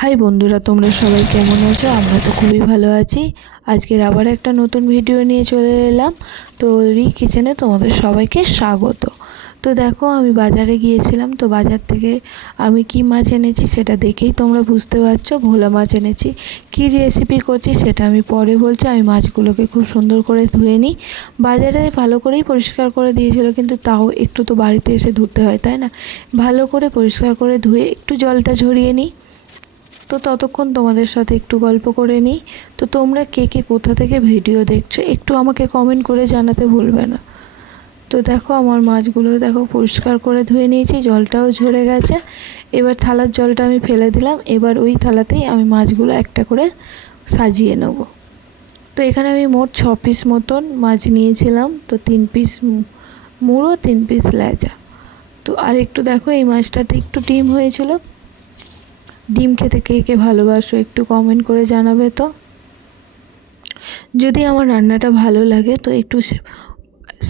High বন্ধুরা, তোমরা সবাই কেমন আছো? আমরা তো খুবই ভালো আছি। আজকের আবার একটা নতুন ভিডিও নিয়ে চলে এলাম। তো রি কিচেনে তোমাদের সবাইকে স্বাগত। তো দেখো, আমি বাজারে গিয়েছিলাম। তো বাজার থেকে আমি কি মাছ এনেছি সেটা দেখেই তোমরা বুঝতে পারছ। ভোলা মাছ এনেছি। কি রেসিপি করছি সেটা আমি পরে বলছি। আমি মাছগুলোকে খুব সুন্দর করে ধুয়ে নিই। বাজারে ভালো করেই পরিষ্কার করে দিয়েছিল, কিন্তু তাও একটু তো বাড়িতে এসে ধুতে হয়, তাই না? ভালো করে পরিষ্কার করে ধুয়ে একটু জলটা ঝরিয়ে নিই। তো ততক্ষণ তোমাদের সাথে একটু গল্প করে নিই। তো তোমরা কে কে কোথা থেকে ভিডিও দেখছ, একটু আমাকে কমেন্ট করে জানাতে ভুলবে না। তো দেখো আমার মাছগুলো দেখো পরিষ্কার করে ধুয়ে নিয়েছি, জলটাও ঝরে গেছে। এবার থালার জলটা আমি ফেলে দিলাম, এবার ওই থালাতেই আমি মাছগুলো একটা করে সাজিয়ে নেব। তো এখানে আমি মোট ছ পিস মতন মাছ নিয়েছিলাম, তো তিন পিস মুড়ো, তিন পিস লেজা তো আর একটু দেখো এই মাছটাতে একটু ডিম হয়েছিল। ডিম খেতে কে কে ভালোবাসো একটু কমেন্ট করে জানাবে তো। যদি আমার রান্নাটা ভালো লাগে তো একটু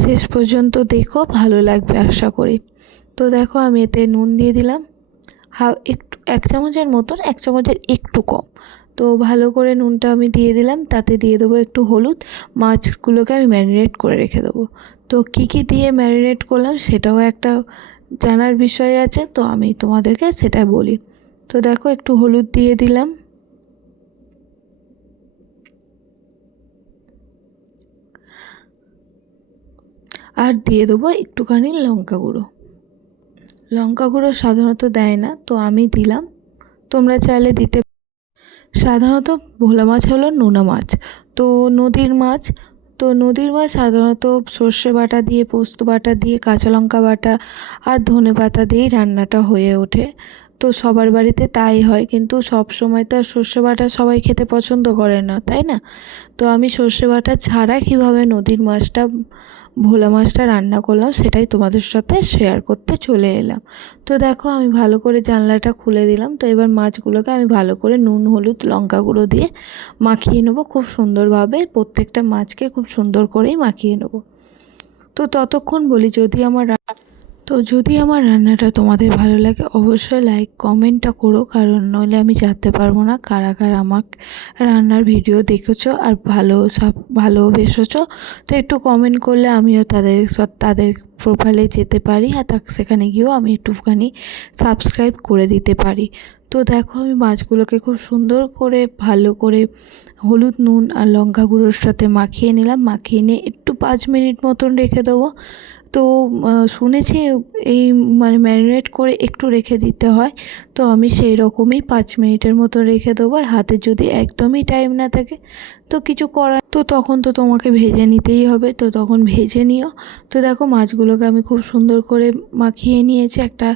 শেষ পর্যন্ত দেখো, ভালো লাগবে আশা করি। তো দেখো আমি এতে নুন দিয়ে দিলাম। হা একটু, এক চামচের মতন, এক চামচের একটু কম। তো ভালো করে নুনটা আমি দিয়ে দিলাম, তাতে দিয়ে দেবো একটু হলুদ। মাছগুলোকে আমি ম্যারিনেট করে রেখে দেবো। তো কী কী দিয়ে ম্যারিনেট করলাম সেটাও একটা জানার বিষয় আছে, তো আমি তোমাদেরকে সেটা বলি। তো দেখো, একটু হলুদ দিয়ে দিলাম। আর দিয়ে দেবো একটুখানি লঙ্কা গুঁড়ো। লঙ্কা গুঁড়ো সাধারণত দেয় না, তো আমি দিলাম। তোমরা চাইলে দিতে সাধারণত ভোলা মাছ হলো নোনা মাছ। তো নদীর মাছ, তো নদীর মাছ সাধারণত সর্ষে বাটা দিয়ে, পোস্ত বাটা দিয়ে, কাঁচা লঙ্কা বাটা আর ধনে পাতা দিয়েই রান্নাটা হয়ে ওঠে। তো সবার বাড়িতে তাই হয়। কিন্তু সব সময় তো আর সর্ষে বাটা সবাই খেতে পছন্দ করে না, তাই না? তো আমি সর্ষে বাটা ছাড়া কীভাবে নদীর মাছটা, ভোলা মাছটা রান্না করলাম সেটাই তোমাদের সাথে শেয়ার করতে চলে এলাম। তো দেখো আমি ভালো করে জানলাটা খুলে দিলাম। তো এবার মাছগুলোকে আমি ভালো করে নুন, হলুদ, লঙ্কা গুঁড়ো দিয়ে মাখিয়ে নেব খুব সুন্দরভাবে। প্রত্যেকটা মাছকে খুব সুন্দর করেই মাখিয়ে নেব। তো ততক্ষণ বলি যদি আমার তো যদি আমার রান্নাটা তোমাদের ভালো লাগে, অবশ্যই লাইক কমেন্টটা করো। কারণ নইলে আমি জানতে পারব না কারা কারা আমার রান্নার ভিডিও দেখেছ আর ভালো সব ভালোবেসেছো তো একটু কমেন্ট করলে আমিও তাদের তাদের প্রোফাইলে যেতে পারি আর তা সেখানে গিয়েও আমি একটুখানি সাবস্ক্রাইব করে দিতে পারি। তো দেখো আমি মাছগুলোকে খুব সুন্দর করে, ভালো করে হলুদ, নুন আর লঙ্কা গুঁড়োর সাথে মাখিয়ে নিলাম। মাখিয়ে নিয়ে একটু পাঁচ মিনিট মতন রেখে দেবো। তো শুনেছি এই মানে ম্যারিনেট করে একটু রেখে দিতে হয়। তো আমি সেই রকমই পাঁচ মিনিটের মতো রেখে দেবো আর হাতে যদি একদমই টাইম না থাকে, তো কিছু করার, তো তখন তো তোমাকে ভেজে নিতেই হবে। তো তখন ভেজে নিও। তো দেখো মাছগুলোকে আমি খুব সুন্দর করে মাখিয়ে নিয়েছি। একটা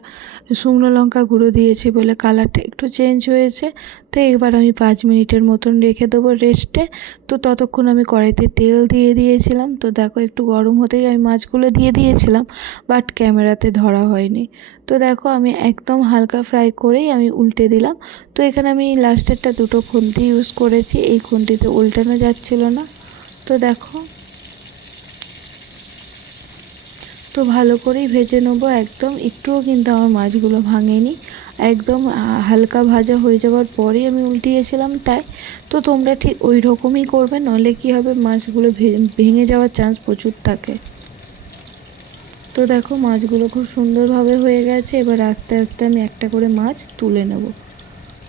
শুকনো লঙ্কা গুঁড়ো দিয়েছি বলে কালারটা একটু চেঞ্জ হয়েছে। তো এবার আমি পাঁচ মিনিটের মতন রেখে দেবো রেস্টে তো ততক্ষণ আমি কড়াইতে তেল দিয়ে দিয়েছিলাম। তো দেখো একটু গরম হতেই আমি মাছগুলো দিয়ে দিয়েছিলাম বাট ক্যামেরাতে ধরা হয়নি। তো দেখো আমি একদম হালকা ফ্রাই করেই আমি উল্টে দিলাম। তো এখানে আমি লাস্টেরটা দুটো খুন্তি ইউজ করেছি। এই খুন্তিতে উল্টানো যাচ্ছিল না। তো দেখো তো ভালো করেই ভেজে নেব একদম। একটুও কিন্তু আমার মাছগুলো ভাঙেনি। একদম হালকা ভাজা হয়ে যাওয়ার পরেই আমি উল্টিয়েছিলাম তাই। তো তোমরা ঠিক ওই রকমই করবে, নইলে কী হবে, মাছগুলো ভেঙে যাওয়ার চান্স প্রচুর থাকে। তো দেখো মাছগুলো খুব সুন্দরভাবে হয়ে গেছে, এবার আস্তে আস্তে আমি একটা করে মাছ তুলে নেব।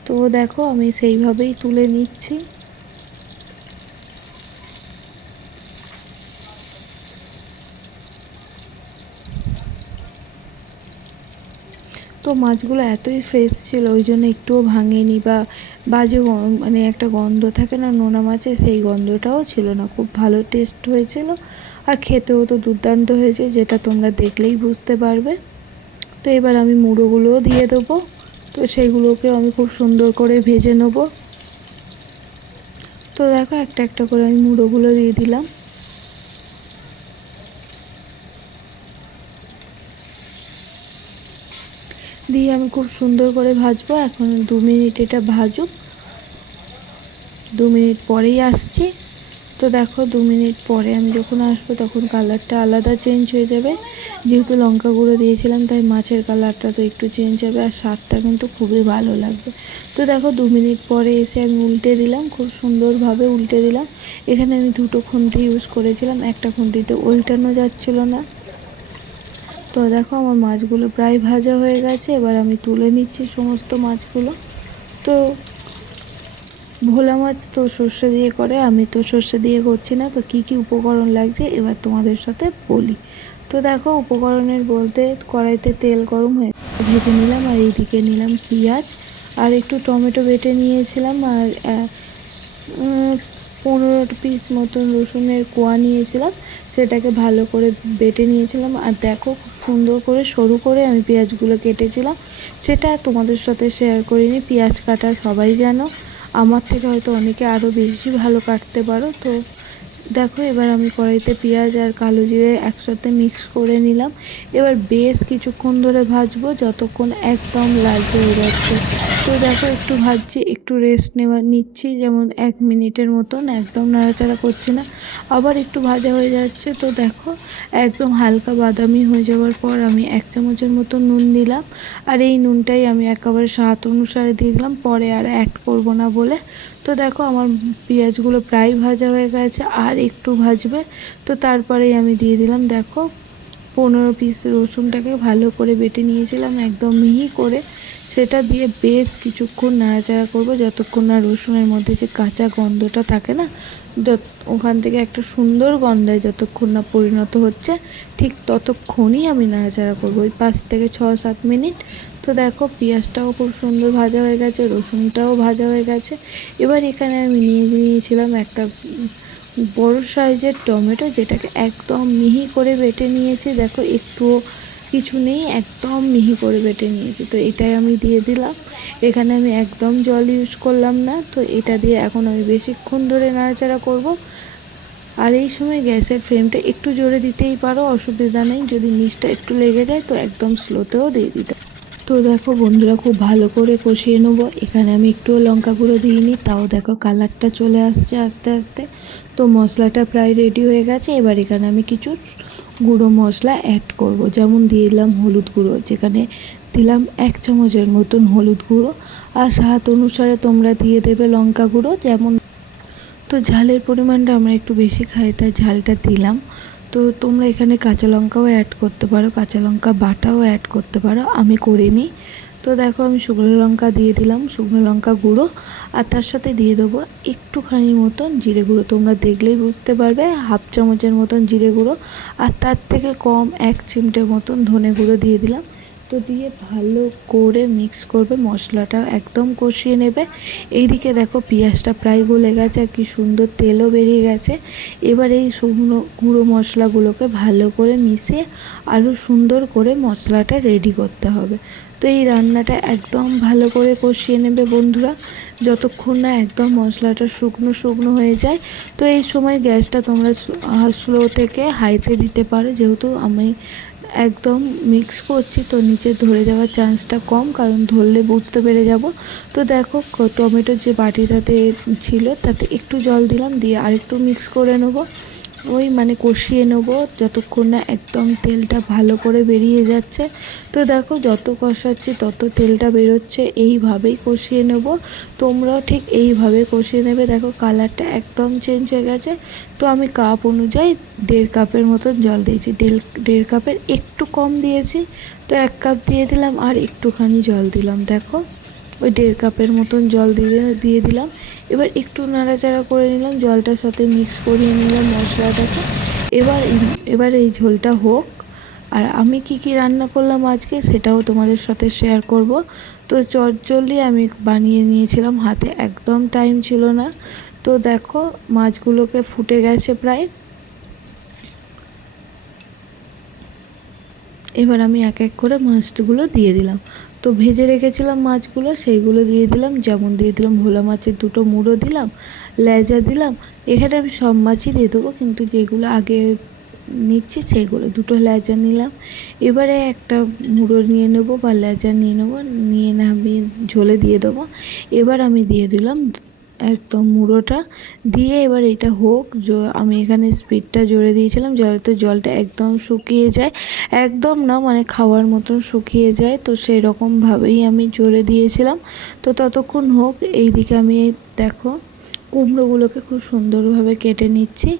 তো দেখো আমি সেইভাবেই তুলে নিচ্ছি। মাছগুলো এতই ফ্রেশ ছিল, ওই জন্য একটুও ভাঙেনি বা বাজে মানে একটা গন্ধ থাকে না নোনা মাছে, সেই গন্ধটাও ছিল না। খুব ভালো টেস্ট হয়েছিল আর খেতেও তো দুর্দান্ত হয়েছে, যেটা তোমরা দেখলেই বুঝতে পারবে। তো এবার আমি মুড়োগুলোও দিয়ে দেবো, তো সেইগুলোকেও আমি খুব সুন্দর করে ভেজে নেব। তো দেখো একটা একটা করে আমি মুড়োগুলো দিয়ে দিলাম। দিয়ে আমি খুব সুন্দর করে ভাজবো। এখন দু মিনিট এটা ভাজুক। দু মিনিট পরেই আসছি। তো দেখো, দু মিনিট পরে আমি যখন আসব তখন কালারটা আলাদা চেঞ্জ হয়ে যাবে। যেহেতু লঙ্কা গুঁড়ো দিয়েছিলাম, তাই মাছের কালারটা তো একটু চেঞ্জ হবে আর স্বাদটা কিন্তু খুবই ভালো লাগবে। তো দেখো, দু মিনিট পরে এসে আমি উল্টে দিলাম, খুব সুন্দরভাবে উল্টে দিলাম। এখানে আমি দুটো খুন্তি ইউজ করেছিলাম। একটা খুন্তিতে উল্টানো যাচ্ছিল না। তো দেখো আমার মাছগুলো প্রায় ভাজা হয়ে গেছে, এবার আমি তুলে নিচ্ছি সমস্ত মাছগুলো। তো ভোলা মাছ তো সর্ষে দিয়ে করে, আমি তো সর্ষে দিয়ে করছি না, তো কি কি উপকরণ লাগছে এবার তোমাদের সাথে বলি। তো দেখো উপকরণের বলতে কড়াইতে তেল গরম হয়ে ভেজে নিলাম আর এইদিকে নিলাম পেঁয়াজ আর একটু টমেটো বেটে নিয়েছিলাম আর পনেরো পিস মতন রসুনের কোয়া নিয়েছিলাম, সেটাকে ভালো করে বেটে নিয়েছিলাম। আর দেখো সুন্দর করে, সরু করে আমি পেঁয়াজগুলো কেটেছিলাম। সেটা তোমাদের সাথে শেয়ার করিনি, পেঁয়াজ কাটা সবাই জানো। আমার থেকে হয়তো অনেকে আরও বেশি ভালো কাটতে পারো, তো দেখো, এবার আমি কড়াইতে পেঁয়াজ আর কালো জিরে একসাথে মিক্স করে নিলাম। এবার বেশ কিছুক্ষণ ধরে ভাজবো, যতক্ষণ একদম লালচে হয়ে যাচ্ছে। তো দেখো, একটু ভাজছি, একটু রেস্ট নেওয়া, নিচ্ছি, যেমন এক মিনিটের মতন, একদম নাড়াচাড়া করছি না। আবার একটু ভাজা হয়ে যাচ্ছে, তো দেখো, একদম হালকা বাদামি হয়ে যাওয়ার পর আমি এক চামচের মতো নুন দিলাম। আর এই নুনটাই আমি একেবারে স্বাদ অনুসারে দিয়ে দিলাম, পরে আর অ্যাড করব না বলে। তো দেখো, আমার পেঁয়াজগুলো প্রায় ভাজা হয়ে গেছে, আর একটু ভাজবে। তো তারপরেই আমি দিয়ে দিলাম, দেখো, পনেরো পিস রসুনটাকে ভালো করে বেটে নিয়েছিলাম, একদম মিহি করে। সেটা দিয়ে বেশ কিছুক্ষণ নাড়াচাড়া করব, যতক্ষণ না রসুনের মধ্যে যে কাঁচা গন্ধটা থাকে না, যত ওখান থেকে একটা সুন্দর গন্ধে যতক্ষণ না পরিণত হচ্ছে, ঠিক ততক্ষণই আমি নাড়াচাড়া করব। ওই পাঁচ থেকে ছ, সাত মিনিট। তো দেখো, পেঁয়াজটাও খুব সুন্দর ভাজা হয়ে গেছে, রসুনটাও ভাজা হয়ে গেছে। এবার এখানে আমি নিয়ে নিয়েছিলাম একটা বড় সাইজের টমেটো যেটাকে একদম মিহি করে বেটে নিয়েছি। দেখো, একটুও কিছু নেই, একদম মিহি করে বেটে নিয়েছি। তো এটাই আমি দিয়ে দিলাম। এখানে আমি একদম জল ইউজ করলাম না। তো এটা দিয়ে এখন আমি বেশিক্ষণ ধরে নাড়াচাড়া করব। আর এই সময় গ্যাসের ফ্লেমটা একটু জোরে দিতেই পারো, অসুবিধা নেই। যদি নিচটা একটু লেগে যায়, তো একদম স্লোতেও দিয়ে দিতে তো দেখো বন্ধুরা, খুব ভালো করে কষিয়ে নেব। এখানে আমি একটুও লঙ্কা গুঁড়ো দিইনি, তাও দেখো কালারটা চলে আসছে আস্তে আস্তে। তো মশলাটা প্রায় রেডি হয়ে গেছে, এবার এখানে আমি কিছু গুঁড়ো মশলা অ্যাড করব। যেমন দিলাম হলুদ গুঁড়ো, যেখানে দিলাম এক চামচের মতন হলুদ গুঁড়ো। আর স্বাদ অনুসারে তোমরা দিয়ে দেবে লঙ্কা গুঁড়ো, যেমন তো ঝালের পরিমাণটা আমরা একটু বেশি খাই, তাই ঝালটা দিলাম। তো তোমরা এখানে কাঁচা লঙ্কাও অ্যাড করতে পারো, কাঁচা লঙ্কা বাটাও অ্যাড করতে পারো। আমি করিনি। তো দেখো আমি শুকনো লঙ্কা দিয়ে দিলাম, শুকনো লঙ্কা গুঁড়ো, আর তার সাথে দিয়ে দেবো একটুখানি মতন জিরে গুঁড়ো। তোমরা দেখলেই বুঝতে পারবে, হাফ চামচের মতন জিরে গুঁড়ো, আর তার থেকে কম এক চিমটের মতন ধনে গুঁড়ো দিয়ে দিলাম। তো দিয়ে ভালো করে মিক্স করবে, মশলাটা একদম কষিয়ে নেবে। এইদিকে দেখো পেঁয়াজটা প্রায় গলে গেছে আর কি সুন্দর তেলও বেরিয়ে গেছে। এবার এই শুকনো গুঁড়ো মশলাগুলোকে ভালো করে মিশিয়ে আরও সুন্দর করে মশলাটা রেডি করতে হবে। তো এই রান্নাটা একদম ভালো করে কষিয়ে নেবে বন্ধুরা। যতক্ষণ না একদম মশলাটা শুকনো শুকনো হয়ে যায়। তো এই সময় গ্যাসটা তোমরা স্লো থেকে হাইতে দিতে পারো। যেহেতু আমি একদম মিক্স করছি, তো নিচে ধরে যাওয়ার চান্সটা কম, কারণ ধরলে বুঝতে পেরে যাব। তো দেখো টমেটোর যে বাটিটাতে ছিল, তাতে একটু জল দিলাম, দিয়ে আরেকটু মিক্স করে নেব। ওই মানে কষিয়ে নেব যতক্ষণ না একদম তেলটা ভালো করে বেরিয়ে যাচ্ছে। তো দেখো যত কষাচ্ছি তত তেলটা বেরোচ্ছে, এইভাবেই কষিয়ে নেব। তোমরাও ঠিক এইভাবে কষিয়ে নেবে। দেখো কালারটা একদম চেঞ্জ হয়ে গেছে। তো আমি কাপ অনুযায়ী দেড় কাপের মতন জল দিয়েছি। দেড় দেড় কাপের একটু কম দিয়েছি। তো এক কাপ দিয়ে দিলাম আর একটুখানি জল দিলাম। দেখো ওই দেড় কাপের মতন জল দিয়ে দিয়ে দিলাম। এবার একটু নাড়াচাড়া করে নিলাম, জলটার সাথে মিক্স করিয়ে নিলাম মশলাটাকে। এবার এবার এই ঝোলটা হোক। আর আমি কি কি রান্না করলাম আজকে সেটাও তোমাদের সাথে শেয়ার করব। তো চটজলদি আমি বানিয়ে নিয়েছিলাম, হাতে একদম টাইম ছিল না। তো দেখো, মাছগুলোকে ফুটে গেছে প্রায়। এবার আমি এক এক করে মাছগুলো দিয়ে দিলাম। তো ভেজে রেখেছিলাম মাছগুলো, সেইগুলো দিয়ে দিলাম, যেমন দিয়ে দিলাম ভোলা মাছের দুটো মুড়ো দিলাম, লেজা দিলাম, এখানে আমি সব মাছই দিয়ে দেবো, কিন্তু যেগুলো আগে নিচ্ছি সেইগুলো দুটো লেজা নিলাম, এবারে একটা মুড়ো নিয়ে নেব বা লেজা নিয়ে নেব, নিয়ে না আমি ঝোলে দিয়ে দেবো, এবার আমি দিয়ে দিলাম একদম মুড়োটা দিয়ে এবার এটা হোক আমি এখানে স্পিডটা জোরে দিয়েছিলাম, যাতে জলটা একদম শুকিয়ে যায়। একদম না মানে খাওয়ার মতন শুকিয়ে যায়, তো সেই রকমভাবেই আমি জোরে দিয়েছিলাম। তো ততক্ষণ হোক এই দিকে আমি দেখো। কুমড়োগুলোকে খুব সুন্দরভাবে কেটে নিচ্ছি।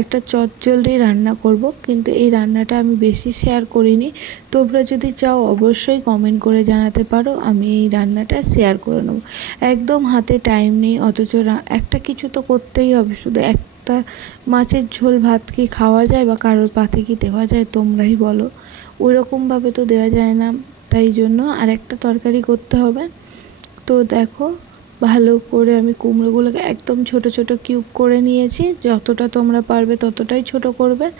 একটা চচ্চলদি রান্না করব, কিন্তু এই রান্নাটা আমি বেশি শেয়ার করিনি। তোমরা যদি চাও অবশ্যই কমেন্ট করে জানাতে পারো, আমি এই রান্নাটা শেয়ার করে নেব। একদম হাতে টাইম নেই, অথচ একটা কিছু তো করতেই হবে। শুধু একটা মাছের ঝোল ভাত কি খাওয়া যায় বা কারোর পাতে কি দেওয়া যায়, তোমরাই বলো। ওই রকমভাবে তো দেওয়া যায় না, তাই জন্য আর একটা তরকারি করতে হবে। তো দেখো ভালো করে আমি কুমড়োগুলোকে একদম ছোট ছোট কিউব করে নিয়েছি। যতটা তোমরা পারবে ততটাই ছোট করবে।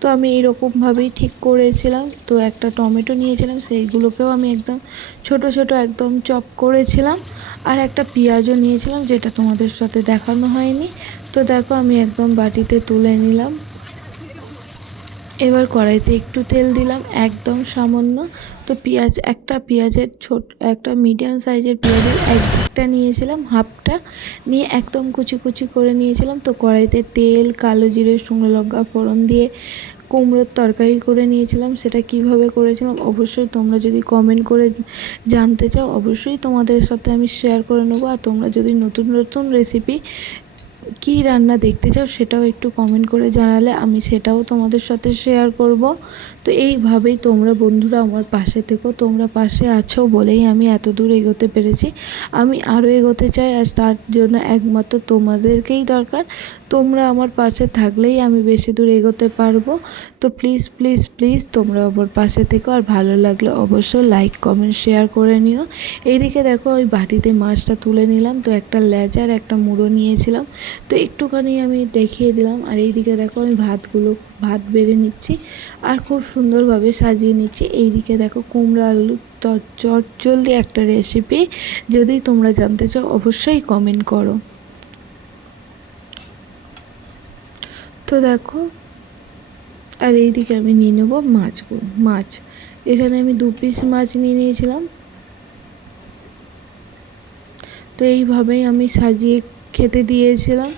তো আমি এইরকমভাবেই ঠিক করেছিলাম। তো একটা টমেটো নিয়েছিলাম, সেইগুলোকেও আমি একদম ছোট ছোট একদম চপ করেছিলাম। আর একটা পেঁয়াজও নিয়েছিলাম, যেটা তোমাদের সাথে দেখানো হয়নি। তো দেখো আমি একদম বাটিতে তুলে নিলাম। এবার কড়াইতে একটু তেল দিলাম, একদম সামান্য। তো পেঁয়াজ, একটা পেঁয়াজের ছোট, একটা মিডিয়াম সাইজের পেঁয়াজের একটা নিয়েছিলাম, হাফটা নিয়ে একদম কুচি কুচি করে নিয়েছিলাম। তো কড়াইতে তেল, কালো জিরে, শুকনো লঙ্কা, ফোড়ন দিয়ে কুমড়োর তরকারি করে নিয়েছিলাম। সেটা কীভাবে করেছিলাম অবশ্যই তোমরা যদি কমেন্ট করে জানতে চাও, অবশ্যই তোমাদের সাথে আমি শেয়ার করে নেব। আর তোমরা যদি নতুন নতুন রেসিপি কী রান্না দেখতে চাও সেটাও একটু কমেন্ট করে জানালে আমি সেটাও তোমাদের সাথে শেয়ার করব। তো এইভাবেই তোমরা বন্ধুরা আমার পাশে থেকো, তোমরা পাশে আছো বলেই আমি এত দূর এগোতে পেরেছি। আমি আরও এগোতে চাই আর তার জন্য একমাত্র তোমাদেরকেই দরকার। তোমরা আমার পাশে থাকলেই আমি বেশি দূর এগোতে পারব। তো প্লিজ প্লিজ প্লিজ তোমরা আমার পাশে থেকো আর ভালো লাগলে অবশ্যই লাইক কমেন্ট শেয়ার করে নিও। এইদিকে দেখো ওই বাটিতে মাছটা তুলে নিলাম, তো একটা লেজার একটা মুড়ো নিয়েছিলাম। তো একটুখানি আমি দেখিয়ে দিলাম। আর এইদিকে দেখো আমি ভাতগুলো, ভাত বেড়ে নিচ্ছি আর খুব সুন্দরভাবে সাজিয়ে নিচ্ছি। এইদিকে দেখো কুমড়ো আলু চটজলদি একটা রেসিপি যদি তোমরা জানতে চাও অবশ্যই কমেন্ট করো। তো দেখো, আর এইদিকে আমি নিয়ে নেব মাছগুলো, মাছ। এখানে আমি দু পিস মাছ নিয়ে নিয়েছিলাম। তো এইভাবেই আমি সাজিয়ে খেতে দিয়েছিলাম।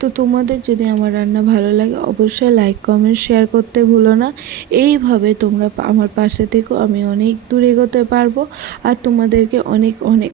তো তোমাদের যদি আমার রান্না ভালো লাগে, অবশ্যই লাইক কমেন্ট শেয়ার করতে ভুলো না। এইভাবে তোমরা আমার পাশে থেকো, আমি অনেক দূর এগোতে পারব। আর তোমাদেরকে অনেক অনেক